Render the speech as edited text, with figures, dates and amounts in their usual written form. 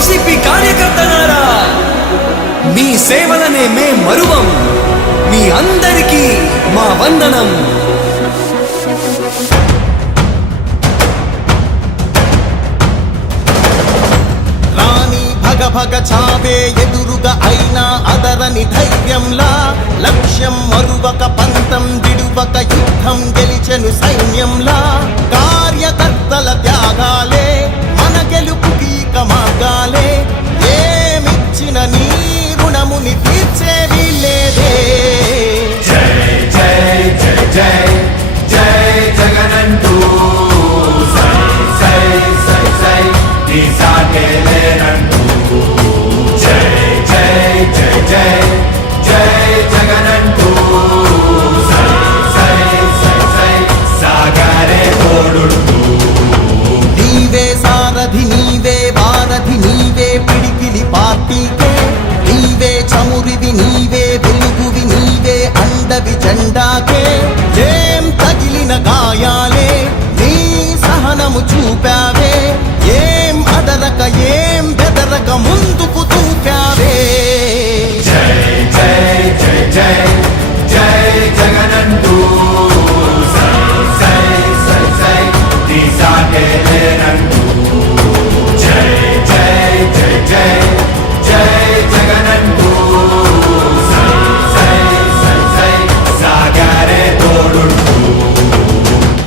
YCP కార్యకర్తలారా, మీ సేవలనే మే మరువం. మీ అందరికీ మా వందనం. భగ చావే ఎదురుగా అయినా అదరని ధైర్యంలా, లక్ష్యం మరువక పంతం విడువక యుద్ధం గెలిచెను సైన్యంలా. కార్యకర్తల త్యాగాలే మన గెలుపుకి మార్గాలే, ఏమిచ్చిన నీ రుణముని తీర్చేవి లేదే. జై జై జై జై జై జగనంటూ సై సై సై సై